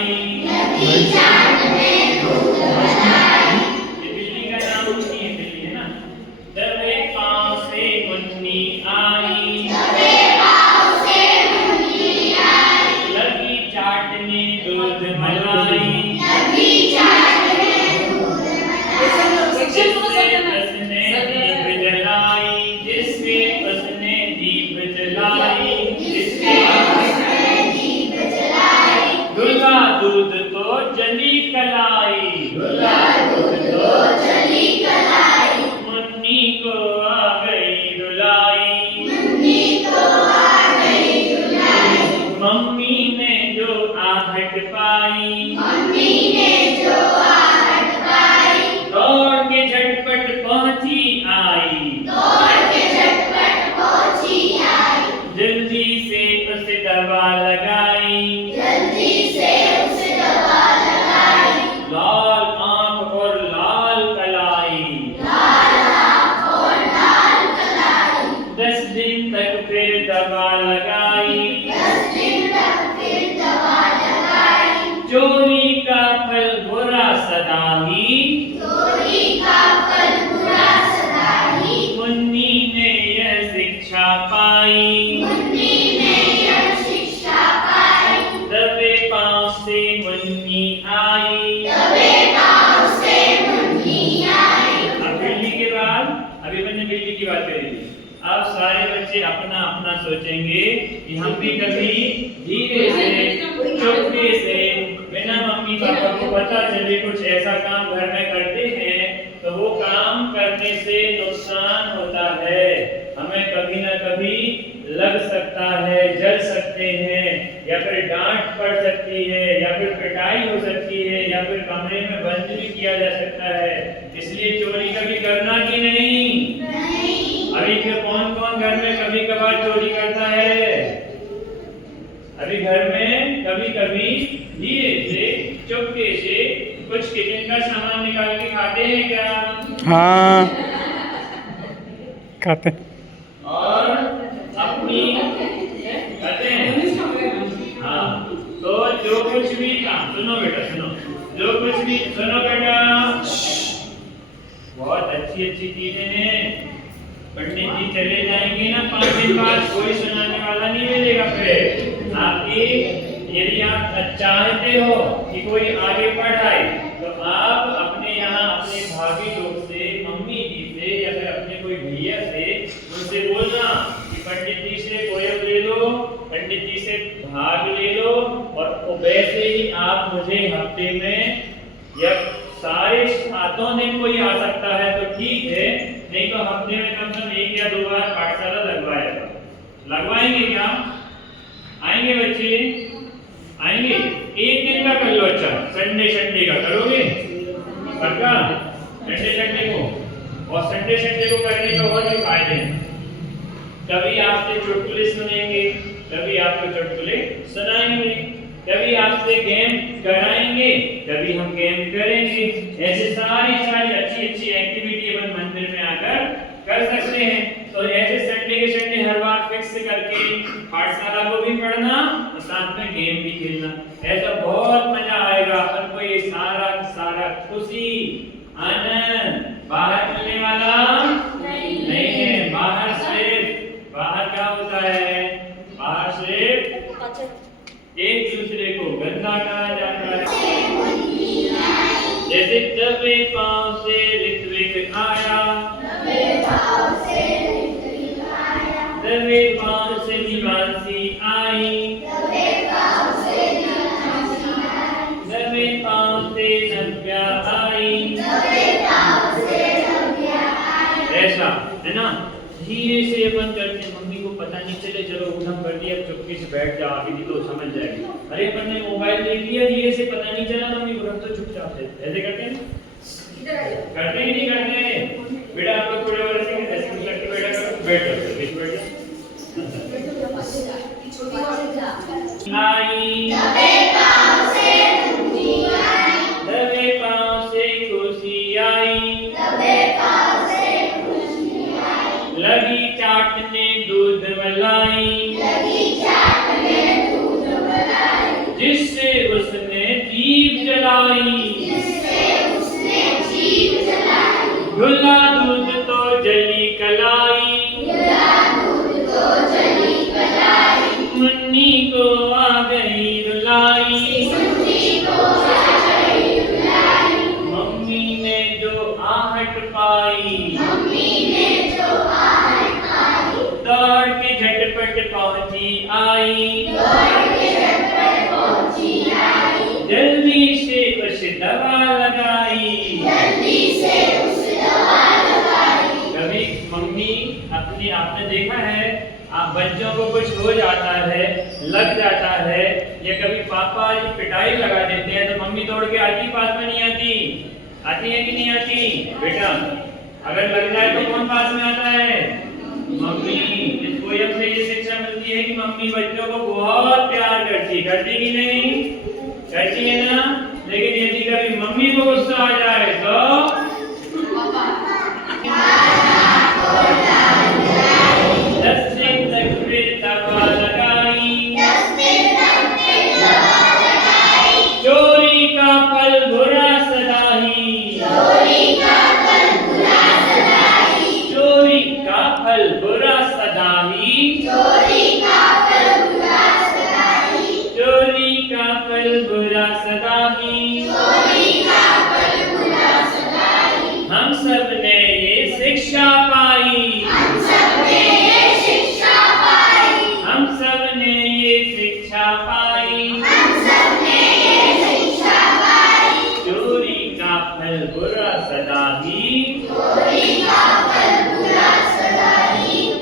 मलाई लगी चाटने दूध मलाई। ये बिल्ली का नाम मुन्नी है, बिल्ली है ना। दबे पाँव से मुन्नी आई, दबे पाँव से मुन्नी आई, लगी चाटने दूध मलाई, लगी चाटने दूध मलाई। जिसके उसने दीप जलाई, जिसके उसने दीप जलाई, दूल्हा दूध तो जली कलाई, दूल्हा दूध तो जली कलाई। मुन्नी को आ गई रुलाई, मुन्नी को आ गई रुलाई। मम्मी ने जो आहट पाई, मम्मी ने जो आहट पाई, दौड़ के झटपट पहुंची आई, दौड़ के झटपट पहुंची आई। जल्दी से उसे दवा लगाई, जल्दी से उसे दवा लगाई। लाल आंख और लाल कलाई, लाल आंख और लाल कलाई। 10 दिन तक फिर दवा लगाई, 10 दिन तक फिर दवा लगाई। चोरी का फल बुरा सदा ही, चोरी का फल बुरा सदा ही। मुन्नी ने यह शिक्षा पाई, मुन्नी ने यह शिक्षा पाई। दबे पाँव से मुन्नी आई, दबे पाँव से मुन्नी आई। अब बिल्ली के बाद अभी मैंने बिल्ली की बात करी थी। अब सारे बच्चे अपना अपना सोचेंगे कि हम भी कभी धीरे से चुपके से बिना मम्मी पापा को पता चले कुछ ऐसा काम घर में करते हैं तो वो काम करने से नुकसान होता है, हमें कभी ना कभी लग सकता है, जल सकते हैं, या फिर डांट पड़ सकती है, या फिर पिटाई हो सकती है, या फिर कमरे में बंद भी किया जा सकता है। इसलिए चोरी कभी करना कि नहीं? अभी कौन कौन घर में कभी कभार चोरी करता है? अभी घर में कभी कभी धीरे से चुपके से कुछ किचन का सामान निकाल के खाते हैं क्या? हाँ खाते हैं। और अपनी खाते हैं। हाँ, तो जो कुछ भी काम, सुनो बेटा सुनो, जो कुछ भी सुनो बेटा, बहुत अच्छी अच्छी चीजें हैं। पंडित जी चले जाएंगे ना 5 दिन बाद, कोई सुनाने वाला नहीं मिलेगा। फिर आपकी यदि आप चाहते हो कि कोई आगे पढ़ाए तो आप अपने यहाँ अपने भाभी लोग से, मम्मी जी से, या फिर अपने कोई भैया से उनसे बोलना कि पंडित जी से पोएम ले लो, पंडित जी से भाग ले लो। और वैसे ही आप मुझे हफ्ते में या सारे 7 दिन कोई आ सकता है तो ठीक है, नहीं तो हफ्ते में कम से कम 1 या 2 बार पाठशाला लगवाएगा। लगवाएंगे क्या? आएंगे बच्चे? आएंगे? 1 दिन का कर लो। अच्छा, संडे का करोगे? पक्का? संडे को। और संडे को करने का और भी फायदे हैं। कभी आपसे चुटकुले सुनेंगे, कभी आपको चुटकुले सुनाएंगे, कभी आपसे गेम कराएंगे, कभी हम गेम करेंगे। ऐसे सारी अच्छी अच्छी एक्टिविटी अपन मंदिर में आकर कर सकते हैं। तो ऐसे संडे के संडे हर बार फिक्स करके पाठशाला को भी पढ़ना और साथ में गेम भी खेलना, ऐसा बहुत मजा आएगा। अपन को ये सारा खुशी आनंद बाहर मिलने वाला नहीं है। बाहर क्या होता है? बाहर सिर्फ एक दूसरे को गंदा कहा जाता है। जैसे दबे पाँव से ऋत्विक आया, दबे पाँव से दिवांशी आई, दबे पाँव से नव्या आई। ऐसा है ना, धीरे से अपन करते हैं, मम्मी को पता नहीं चले, चलो उठम कर दिया, चुपके से बैठ जा, आगे नहीं तो समझ जाएगी। अरे अपन ने मोबाइल देख लिया, धीरे से पता नहीं चला, मम्मी को रख तो चुपचाप से। ऐसे करते हैं? करते ही नहीं करते? बेटा आपको थोड़े और ऐसे करके बेटा करो, बैठ जाओ, बीच बैठ जाओ। आई दबे पाँव से खुशी आई, दबे पाँव से खुशी आई, दबे पाँव से खुशी आई। लगी चाटने दूध मलाई, लगी चाटने दूध मलाई। जिससे जिससे उसने दीप जलाई। घुला दूध तो जली कलाई। मुन्नी को आ गई रुलाई। मम्मी ने जो आहट पाई। दौड़ के झटपट पहुंची आई। जल्दी से उस दवा लगाई। कभी मम्मी आपने देखा है, आप बच्चों को कुछ हो जाता है, लग जाता है, या कभी पापा पिटाई लगा देते हैं तो मम्मी दौड़ के आती, पास में नहीं आती? आती है कि नहीं आती? बेटा अगर लग जाए तो कौन पास में आता है? मम्मी। इस पोयम से ये शिक्षा मिलती है कि मम्मी बच्चों को बहुत प्यार करती कि नहीं? करती है ना। लेकिन यदि कभी मम्मी को गुस्सा आ जाए तो चोरी का फल बुरा सदाही। चोरी का फल बुरा सदाही। चोरी का फल बुरा सदाही। हम सब ने ये शिक्षा पाई। हम सब ने ये शिक्षा पाई। चोरी का फल बुरा सदाही।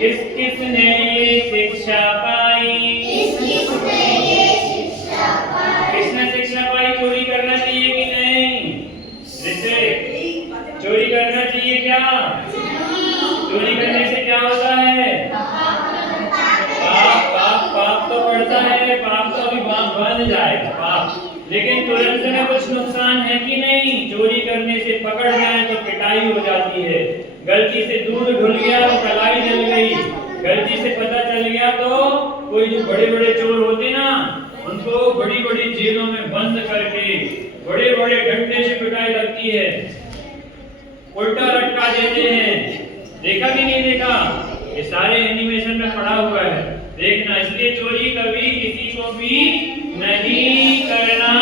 किस किस ने ये शिक्षा पाई? किसने शिक्षा पाई? चोरी करना चाहिए कि नहीं? चोरी करना चाहिए क्या? चोरी करने से क्या होता है? पाप तो बढ़ता है, पाप तो अभी बन जाएगा पाप, लेकिन तुरंत में कुछ नुकसान है कि नहीं? चोरी करने से पकड़ जाए तो पिटाई हो जाती है। गलती से दूध ढुल गया तो कलाई जल गई। गलती से पता चल गया तो कोई जो बड़े बड़े चोर होते ना, उनको बड़ी बड़ी जेलों में बंद करके बड़े बड़े डंडे से पिटाई लगती है, उल्टा लटका देते हैं। देखा कि नहीं देखा? ये सारे एनिमेशन में पड़ा हुआ है, देखना। इसलिए चोरी कभी किसी को भी नहीं करना।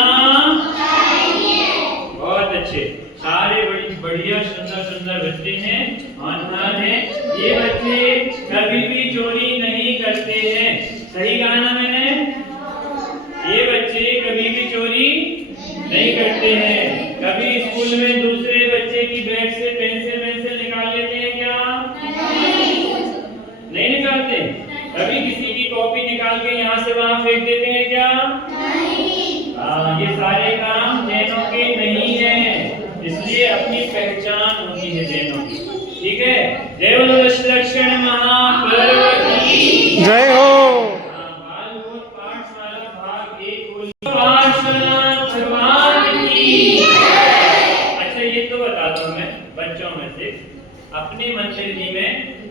बहुत अच्छे, सारे बढ़िया सुंदर सुंदर बच्चे हैं, होनहार हैं। ये बच्चे कभी भी चोरी नहीं करते हैं। सही कहा ना मैंने? ये बच्चे कभी भी चोरी नहीं करते हैं। कभी स्कूल में दूसरे बच्चे की बैग से पेंसिल निकाल लेते हैं क्या? नहीं निकालते। कभी किसी की कॉपी निकाल के यहाँ से वहाँ फेंक देते हैं क्या? ये सारे काम जैनों के नहीं है, इसलिए अपनी पहचान होती है जैनों की। ठीक है? जय बोलो लक्ष्मण महापर्व की जय हो। पाठशाला भाग 1 पाठशाला भगवान की। अच्छा ये तो बता दो मैं बच्चों में से, अपने मंदिर जी में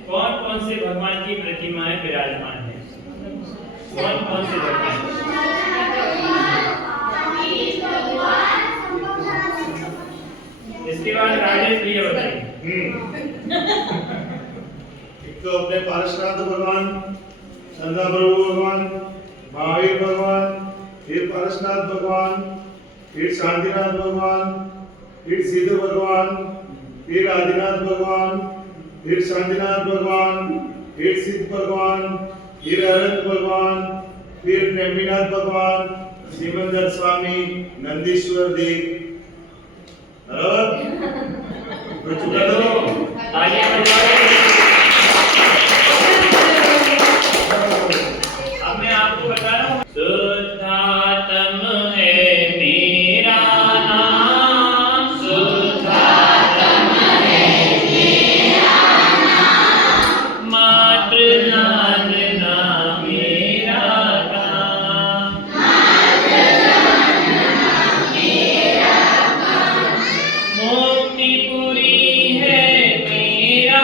कौन कौन से भगवान की प्रतिमाएं विराजमान है? कौन कौन से भगवान? इसके बाद राजेश भैया बताएंगे। एक तो अपने पारसनाथ भगवान, संधा प्रभु भगवान, महावीर भगवान, फिर पारसनाथ भगवान, फिर शांतिनाथ भगवान, फिर सिद्ध भगवान, फिर आदिनाथ भगवान, फिर शांतिनाथ भगवान, फिर सिद्ध भगवान, फिर अनंत भगवान, फिर नेमिनाथ भगवान, सिमंदर स्वामी, नंदीश्वर देव। तो चुका करो। अब मैं आपको बता रहा हूँ। शुद्धात्म है मेरा नाम, शुद्धात्म है मेरा नाम, मात्र जानना मेरा काम, मात्र जानना मेरा काम, मुक्ति पूरी है मेरा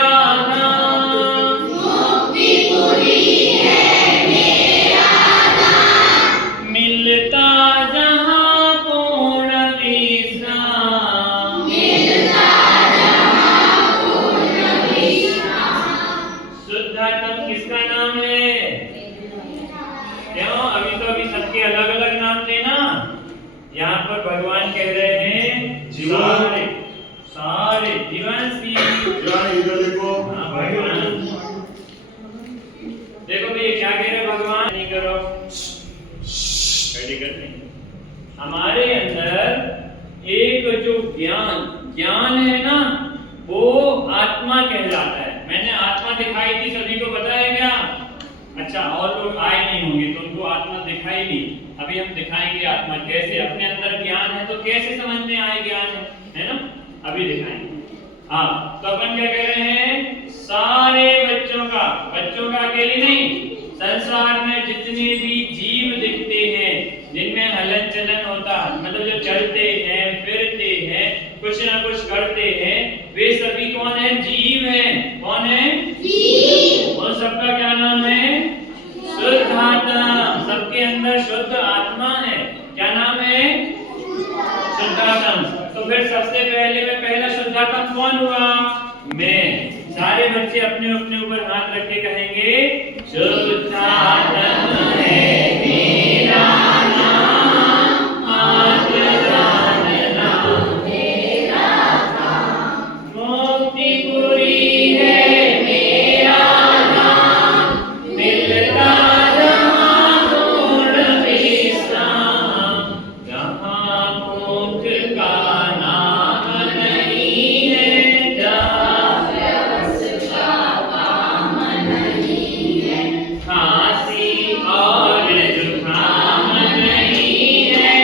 यहाँ पर भगवान कह रहे हैं जीवन। सारे जीवन सी। जीवन इधर देखो। हाँ भगवान देखो भैया क्या कह रहे भगवान, नहीं करो हमारे अंदर एक जो ज्ञान है ना वो आत्मा कहलाता है। मैंने आत्मा दिखाई थी, सभी को पता है क्या? अच्छा, और लोग आए नहीं होंगे तो उनको आत्मा दिखाई नहीं। अभी हम दिखाएंगे आत्मा कैसे, अपने अंदर ज्ञान है तो कैसे समझ में आए ज्ञान है ना, अभी दिखाएंगे। हाँ, तो अपन क्या कह रहे हैं, सारे बच्चों का अकेले नहीं, संसार में जितने भी जीव दिखते हैं जिनमें हलन चलन होता है, मतलब जो चलते हैं फिरते हैं कुछ ना कुछ करते हैं, वे सभी कौन है? जीव हैं। कौन है? जीव। और सबका क्या नाम है? शुद्ध आत्मा। सबके अंदर शुद्ध आत्मा है। क्या नाम है? शुद्धात्मा। तो फिर सबसे पहले में पहला शुद्धात्मा कौन हुआ? मैं। सारे बच्चे अपने अपने ऊपर हाथ रख के कहेंगे, शुद्धात्मा है मेरा नाम, आत्मा नाम मेरा नाम, मुक्तिपुरी है मेरा नाम, मिलता जहाँ पूर्ण विश्राम, जहाँ भूख का नाम नहीं है, जहाँ प्यास का काम नहीं है, खांसी और जुकाम नहीं है,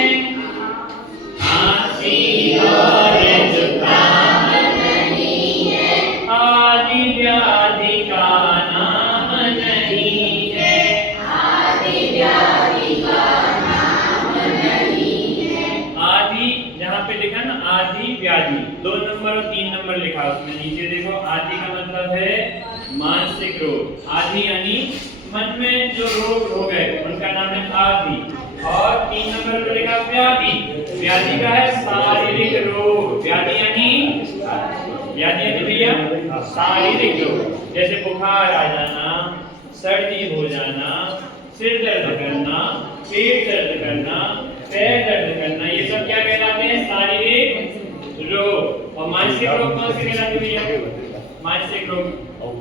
खांसी और जुकाम नहीं है, आदि व्याधि का नाम नहीं है, आदि व्याधि का नाम नहीं है। आदि यहाँ पे लिखा ना, आदि व्याधि 2 नंबर और 3 नंबर लिखा उसमें नीचे देखो। आदि का मतलब है मानसिक रोग। आदि यानी मन में जो रोग हो गए उनका नाम है आदि। और 3 नंबर पर लिखा व्याधि। व्याधि का है शारीरिक रोग। व्याधि यानी भैया शारीरिक रोग, जैसे बुखार आ जाना, सर्दी हो जाना, सिर दर्द करना, पेट दर्द करना, पैर दर्द करना, ये सब क्या कहलाते हैं? शारीरिक रोग। और मानसिक रोग कौन से कहलाते हैं? मानसिक रोग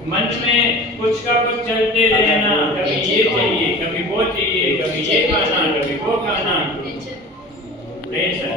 मन में कुछ का कुछ चलते रहना, कभी ये चाहिए, कभी वो चाहिए, कभी ये खाना, कभी वो खाना, टेंशन।